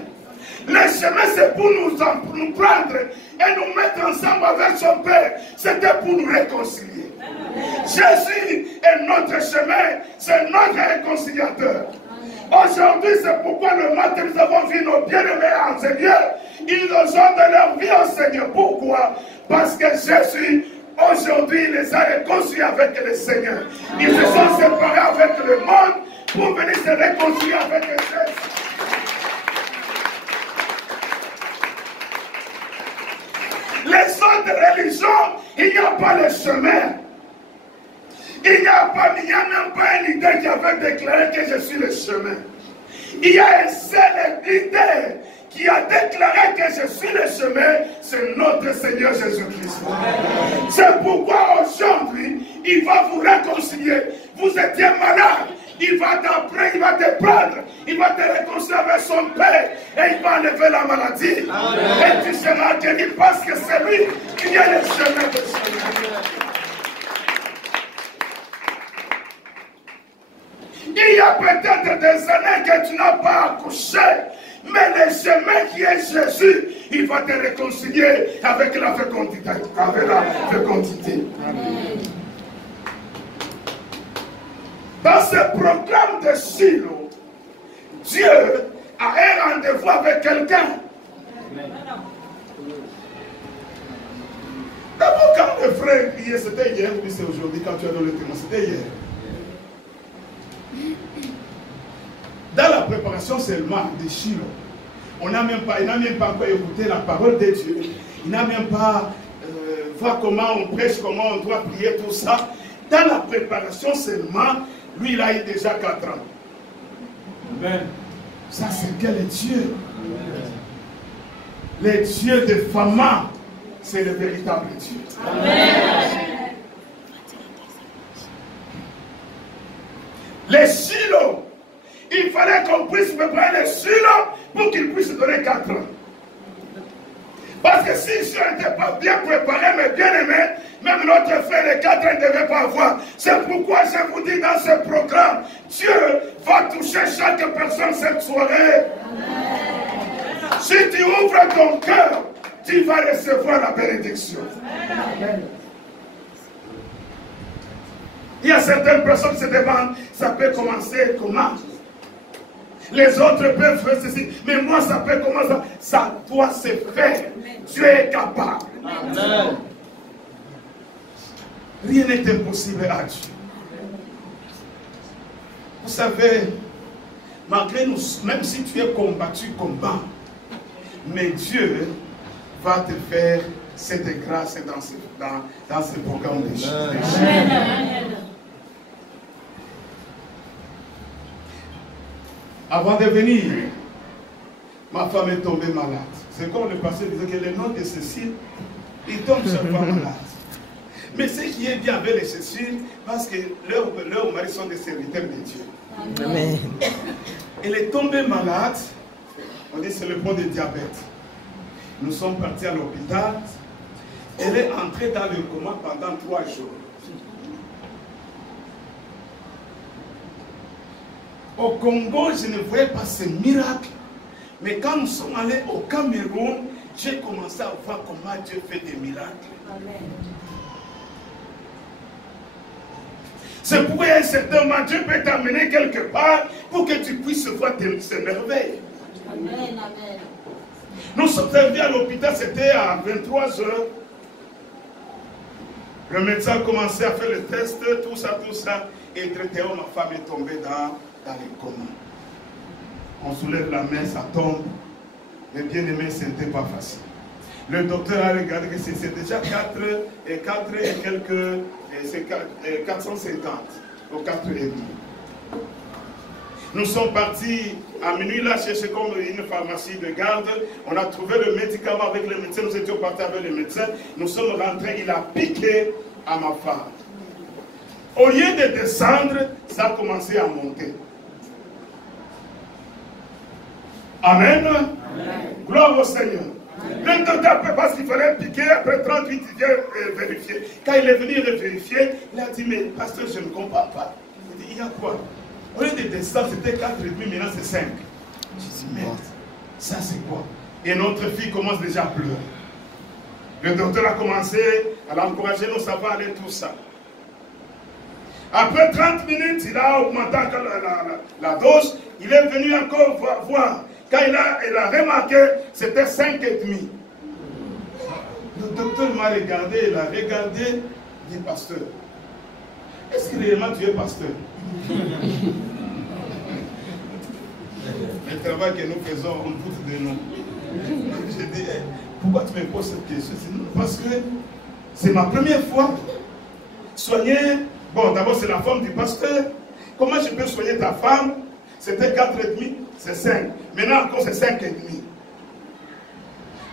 Le chemin, c'est pour nous prendre et nous mettre ensemble avec son Père. C'était pour nous réconcilier. Jésus est notre chemin, c'est notre réconciliateur. Aujourd'hui, c'est pourquoi le matin, nous avons vu nos bien-aimés en Seigneur. Ils ont donné leur vie au Seigneur. Pourquoi? Parce que Jésus, aujourd'hui, les a réconciliés avec le Seigneur. Ils se sont séparés avec le monde pour venir se réconcilier avec Jésus. Les autres religions, il n'y a pas le chemin. Il n'y a même pas un leader qui avait déclaré que je suis le chemin. Il y a un seul leader qui a déclaré que je suis le chemin, c'est notre Seigneur Jésus-Christ. C'est pourquoi aujourd'hui, il va vous réconcilier. Vous étiez malade, il va t'apprendre, il va te prendre, il va te réconcilier avec son Père et il va enlever la maladie. Amen. Et tu seras guéri parce que c'est lui qui est le chemin de Seigneur. Il y a peut-être des années que tu n'as pas accouché, mais le chemin qui est Jésus, il va te réconcilier avec la fécondité. Dans ce programme de Shiloh, Dieu a un rendez-vous avec quelqu'un. D'abord, quand le frère priait, c'était hier, puis c'est aujourd'hui, quand tu as donné le témoin, c'était hier. Dans la préparation seulement de Shiloh, il n'a même pas encore écouté la parole de Dieu. Il n'a même pas voir comment on prêche, comment on doit prier, tout ça. Dans la préparation seulement, lui, il a eu déjà 4 ans. Amen. Ça, c'est quel Dieu? Le Dieu de Fama, c'est le véritable Dieu. Amen. Les Shiloh, il fallait qu'on puisse préparer les Shiloh pour qu'il puisse donner 4 ans. Parce que si je n'étais pas bien préparé, mais bien aimé, même notre frère les 4 ans ne devait pas avoir. C'est pourquoi je vous dis dans ce programme, Dieu va toucher chaque personne cette soirée. Amen. Si tu ouvres ton cœur, tu vas recevoir la bénédiction. Amen. Il y a certaines personnes qui se demandent, ça peut commencer comment? Les autres peuvent faire ceci, mais moi ça peut commencer. Ça doit se faire. Dieu est capable. Amen. Rien n'est impossible à Dieu. Vous savez, malgré nous, même si tu es combattu, combat, mais Dieu va te faire cette grâce dans ce programme de Amen. Avant de venir, ma femme est tombée malade. C'est comme le pasteur disait que le nom de Cécile, il tombe chaque fois malade. Mais ce qui est bien avec les Cécile, parce que leurs maris sont des serviteurs de Dieu. Amen. Elle est tombée malade, on dit c'est le point de diabète. Nous sommes partis à l'hôpital. Elle est entrée dans le coma pendant 3 jours. Au Congo, je ne voyais pas ce miracle. Mais quand nous sommes allés au Cameroun, j'ai commencé à voir comment Dieu fait des miracles. Amen. C'est pourquoi il y a un certain moment, Dieu peut t'amener quelque part pour que tu puisses voir ces merveilles. Amen, amen. Nous sommes arrivés à l'hôpital, c'était à 23 h. Le médecin a commencé à faire le test, tout ça, et traité. Ma femme est tombée dans les comas. On soulève la main, ça tombe. Mais bien aimé, ce n'était pas facile. Le docteur a regardé que c'est déjà 4 et quelques, c'est 450 ou 4,5. Nous sommes partis à minuit là chercher comme une pharmacie de garde. On a trouvé le médicament avec le médecin. Nous étions partis avec le médecin. Nous sommes rentrés. Il a piqué à ma femme. Au lieu de descendre, ça a commencé à monter. Amen. Amen. Gloire au Seigneur. Le docteur, parce qu'il fallait piquer, après 38, il vient vérifier. Quand il est venu vérifier, il a dit, mais pasteur, je ne comprends pas. Il dit, il y a quoi? Au lieu de descendre, c'était 4,5, maintenant c'est 5. Je dis, merde, ça c'est quoi? Et notre fille commence déjà à pleurer. Le docteur a commencé à l'encourager, nous, ça va aller, tout ça. Après 30 minutes, il a augmenté la dose. Il est venu encore voir. Quand il a remarqué, c'était 5,5. Le docteur m'a regardé, il a regardé, il dit, pasteur, est-ce que réellement tu es pasteur? Le travail que nous faisons, on doute de nous. J'ai dit, hey, pourquoi tu me poses cette question? Parce que c'est ma première fois. Soigner, bon, d'abord c'est la femme du pasteur. Comment je peux soigner ta femme? C'était 4,5, c'est 5. Maintenant encore c'est 5,5.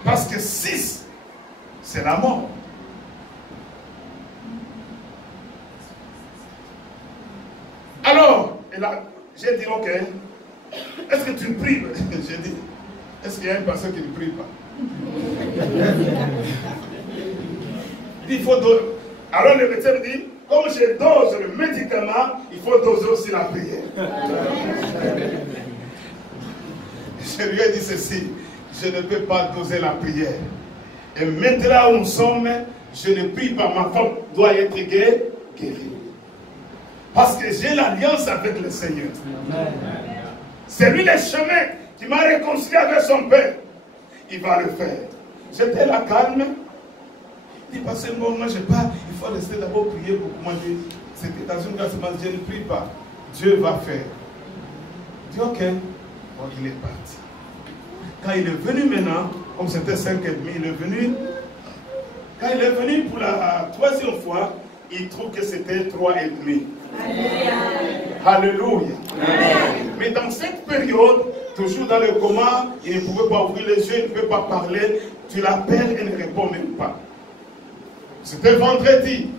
Parce que 6, c'est la mort. Alors, j'ai dit, ok, est-ce que tu pries? J'ai dit, est-ce qu'il y a une personne qui ne prie pas? Il dit, il faut doser. Alors le médecin me dit, comme je dose le médicament, il faut doser aussi la prière. Je lui ai dit ceci, je ne peux pas doser la prière. Et maintenant où nous sommes, je ne prie pas, ma femme doit être guérie. Parce que j'ai l'alliance avec le Seigneur. C'est lui le chemin qui m'a réconcilié avec son Père. Il va le faire. J'étais là calme. Il dit, parce que moi je pas, il faut rester d'abord prier pour moi. C'était dans une classe, je ne prie pas. Dieu va faire. Je dis, ok. Bon, il est parti. Quand il est venu maintenant, comme c'était 5,5, il est venu. Quand il est venu pour la 3e fois, il trouve que c'était 3,5. Alléluia. Mais dans cette période, toujours dans le coma, il ne pouvait pas ouvrir les yeux, il ne pouvait pas parler. Tu l'appelles et ne répond même pas. C'était vendredi,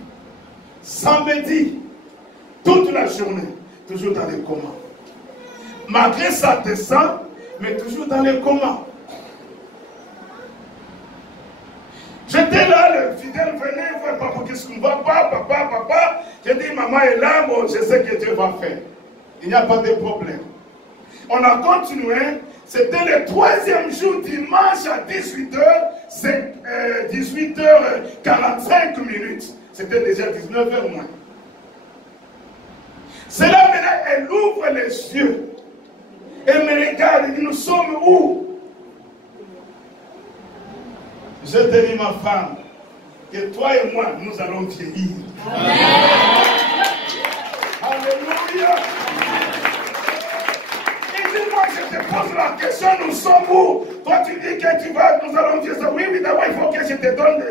samedi, toute la journée, toujours dans le coma. Malgré ça descend, mais toujours dans le coma. J'étais là, le fidèle venait voir, papa, qu'est-ce qu'on va pas, papa. J'ai dit, maman est là, bon, je sais que Dieu va faire. Il n'y a pas de problème. On a continué, c'était le 3e jour, dimanche à 18h, c'est 18h45 minutes. C'était déjà 19h moins. C'est là maintenant, elle ouvre les yeux. Elle me regarde, elle dit, nous sommes où? Je te dis, ma femme, que toi et moi, nous allons vieillir. Amen. Alléluia. Et dis moi, je te pose la question, nous sommes où? Toi, tu dis que tu vas, nous allons vieillir. Oui, mais d'abord, il faut que je te donne,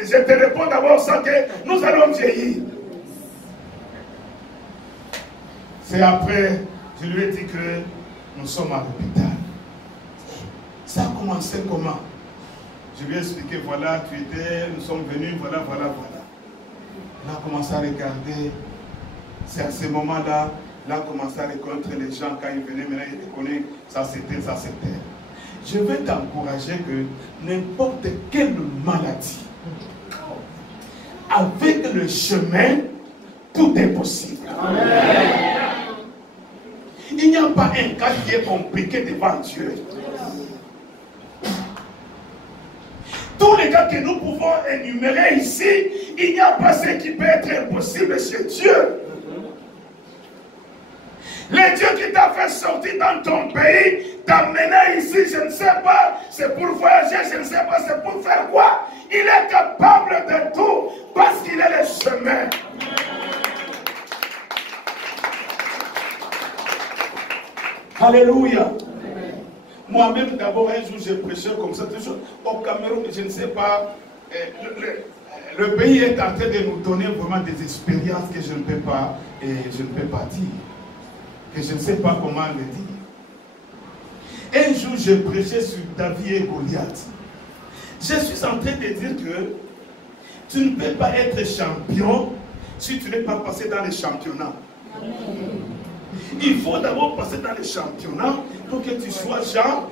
je te réponds d'abord ça que nous allons vieillir. C'est après, je lui ai dit que nous sommes à l'hôpital. Ça a commencé comment? Je lui ai expliqué, voilà, tu étais, nous sommes venus, voilà. On a commencé à regarder. C'est à ce moment-là, il a commencé à reconnaître les gens quand ils venaient, maintenant il reconnaît, ça c'était. Je veux t'encourager que n'importe quelle maladie, avec le chemin, tout est possible. Amen. Il n'y a pas un cas qui est compliqué devant Dieu. Tous les cas que nous pouvons énumérer ici, il n'y a pas ce qui peut être impossible chez Dieu. Le Dieu qui t'a fait sortir dans ton pays, t'a mené ici, je ne sais pas, c'est pour voyager, je ne sais pas, c'est pour faire quoi. Il est capable de tout parce qu'il est le chemin. Alléluia. Moi-même, d'abord, un jour, j'ai prêché comme ça, toujours au Cameroun, je ne sais pas, le pays est en train de nous donner vraiment des expériences que je ne peux pas, dire, que je ne sais pas comment le dire. Un jour, j'ai prêché sur David et Goliath. Je suis en train de dire que tu ne peux pas être champion si tu n'es pas passé dans les championnats. Il faut d'abord passer dans les championnats pour que tu sois champion.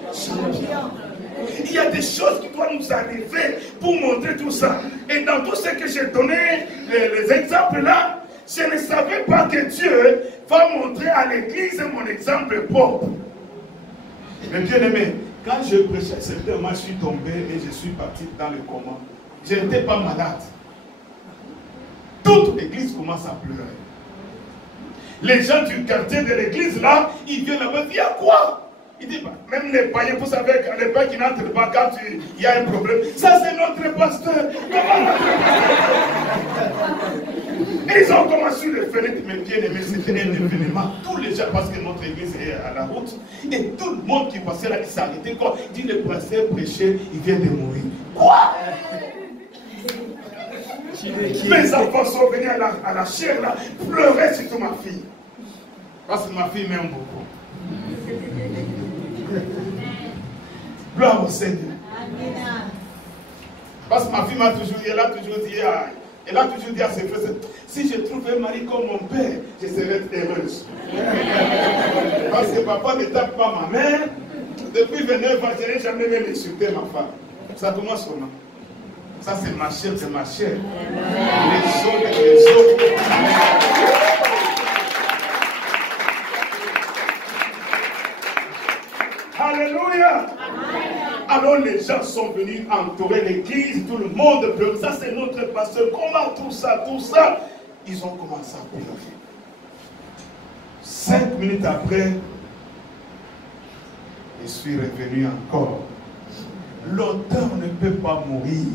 Il y a des choses qui doivent nous arriver pour montrer tout ça. Et dans tout ce que j'ai donné, les exemples là, je ne savais pas que Dieu va montrer à l'église mon exemple propre. Mais bien aimé, quand je prêchais, certainement je suis tombé et je suis parti dans le coma. Je n'étais pas malade. Toute l'église commence à pleurer. Les gens du quartier de l'église là, ils viennent là-bas, il y a quoi? Il dit, même les païens, vous savez, les païens qui n'entrent pas quand il y a un problème, ça c'est notre pasteur. Et ils ont commencé le fenêtre, mais bien aimé, c'était un événement. Tous les gens, parce que notre église est à la route, et tout le monde qui passait là, il s'arrêtait. Quoi? Il dit, le pasteur prêchait, il vient de mourir. Quoi? Mes enfants sont venus à la chair là, pleurer sur ma fille. Parce que ma fille m'aime beaucoup. Gloire au Seigneur. Parce que ma fille m'a toujours dit, elle a toujours dit à ses frères, si je trouve un mari comme mon père, je serai heureuse. Parce que papa ne tape pas ma mère. Depuis 29 ans, je n'ai jamais même insulté ma femme. Ça commence comment? Ça c'est ma chair, c'est ma chair. Les autres. Alléluia. Alors les gens sont venus entourer l'église, tout le monde pleure. Ça c'est notre pasteur. Comment tout ça? Ils ont commencé à pleurer. 5 minutes après, je suis revenu encore. L'auteur ne peut pas mourir.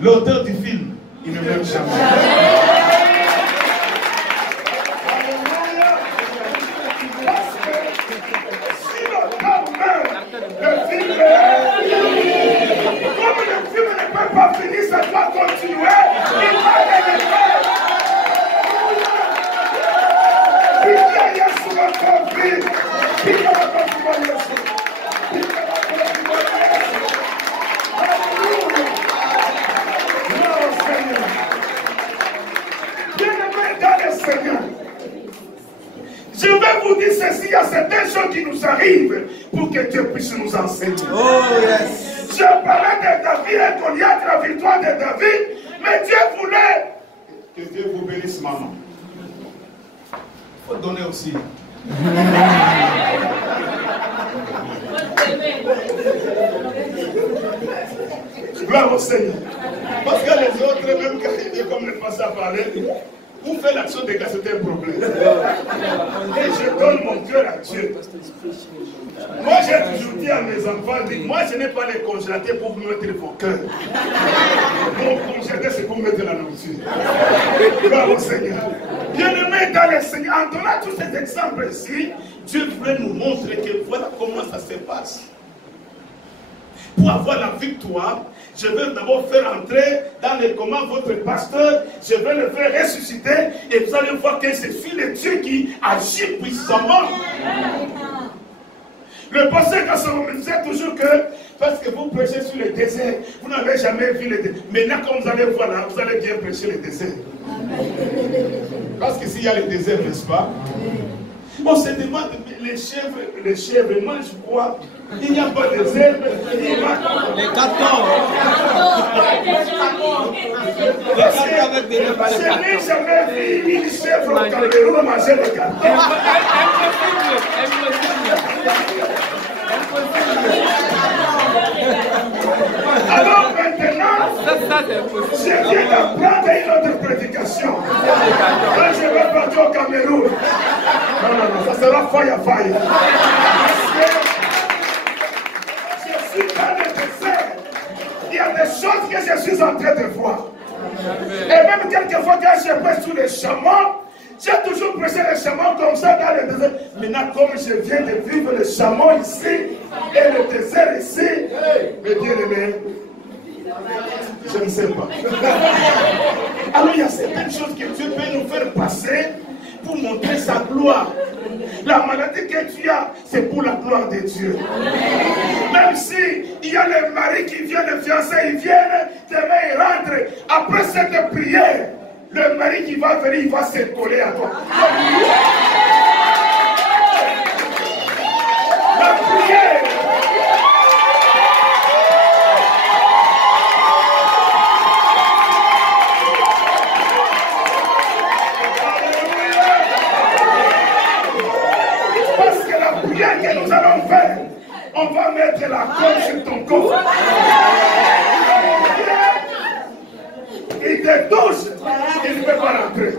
L'auteur du film, il ne meurt jamais. Comme le film ne peut pas finir, ça doit continuer. Il va le faire. Je vais vous dire ceci, il y a certaines choses qui nous arrivent pour que Dieu puisse nous enseigner. Oh, yes. Je parlais de David et Goliath, la victoire de David, mais Dieu voulait que Dieu vous bénisse, maman. Il faut donner aussi. Gloire au Seigneur. Parce que les autres, même quand ils comme le passé à parler, vous faites l'action de grâce, c'est un problème. Et je donne mon cœur à Dieu. Moi, j'ai toujours dit à mes enfants, moi, je n'ai pas les congélateurs pour vous mettre vos cœurs. Mon congélateur, c'est pour mettre la nourriture. Gloire au Seigneur. Bien-aimés dans le Seigneur, en donnant tous ces exemples ici, Dieu voulait nous montrer que voilà comment ça se passe. Pour avoir la victoire, je vais d'abord faire entrer dans les commandes votre pasteur, je vais le faire ressusciter et vous allez voir que c'est sur le Dieu qui agit puissamment. Le pasteur Kassam me disait toujours que, parce que vous prêchez sur le désert, vous n'avez jamais vu le désert. Maintenant, comme vous allez voir là, vous allez bien prêcher le désert. Parce que s'il y a le désert, n'est-ce pas? On se demande, les chèvres, moi je crois, il n'y a pas de zèbres, il y a les catons. Je n'ai jamais vu une chèvre au Cameroun manger le caton. Alors maintenant, je viens d'apprendre une autre prédication. Quand je vais partir au Cameroun, non, ça sera faille à faille. Je suis dans le désert. Il y a des choses que je suis en train de voir. Et même quelquefois, quand je vais sur les chameaux, J'ai toujours prêché le chameau comme ça dans le désert. Maintenant, comme je viens de vivre le chameau ici et le désert ici, mes bien-aimés, je ne sais pas. Alors il y a certaines choses que Dieu peut nous faire passer pour montrer sa gloire. La maladie que tu as, c'est pour la gloire de Dieu. Même si il y a le mari qui vient, le fiancé, il vient, demain il rentre. Après cette prière, le mari qui va venir, il va se coller à toi. La prière. Parce que la prière que nous allons faire, on va mettre la colle sur ton corps. Il te touche, il ne peut pas rentrer.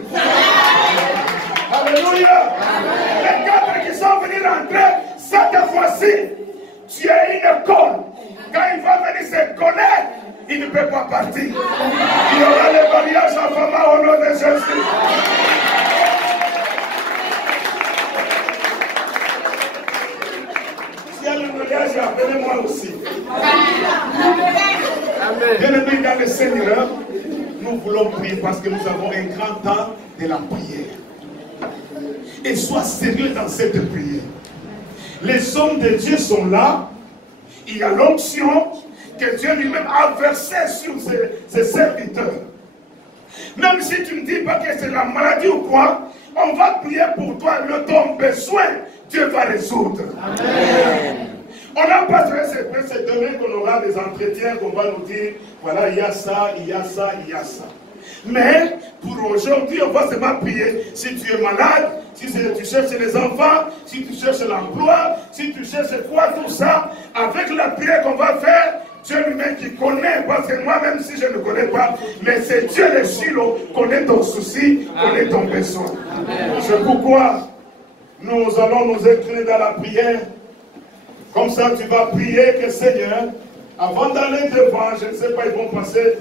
Alléluia. Les quatre qui sont venus rentrer, cette fois-ci, tu as une colle. Quand il va venir se coller, il ne peut pas partir. Il y aura le mariage en femme au nom de Jésus. S'il y a le mariage, appelez-moi aussi. Bien-aimés dans le Seigneur, nous voulons prier parce que nous avons un grand temps de la prière. Et sois sérieux dans cette prière. Les hommes de Dieu sont là. Il y a l'onction que Dieu lui-même a versée sur ses serviteurs. Même si tu ne dis pas que c'est la maladie ou quoi, on va prier pour toi. Ton besoin, Dieu va résoudre. Amen. On n'a pas c'est demain qu'on aura des entretiens, qu'on va nous dire, voilà, il y a ça, il y a ça, il y a ça. Mais pour aujourd'hui, on va seulement prier. Si tu es malade, si tu cherches les enfants, si tu cherches l'emploi, si tu cherches quoi, tout ça, avec la prière qu'on va faire, Dieu lui-même qui connaît, parce que moi-même si je ne connais pas, mais c'est Dieu le Shiloh, connaît ton souci, connaît ton besoin. C'est pourquoi nous allons nous incliner dans la prière. Comme ça, tu vas prier que Seigneur, avant d'aller devant, je ne sais pas, ils vont passer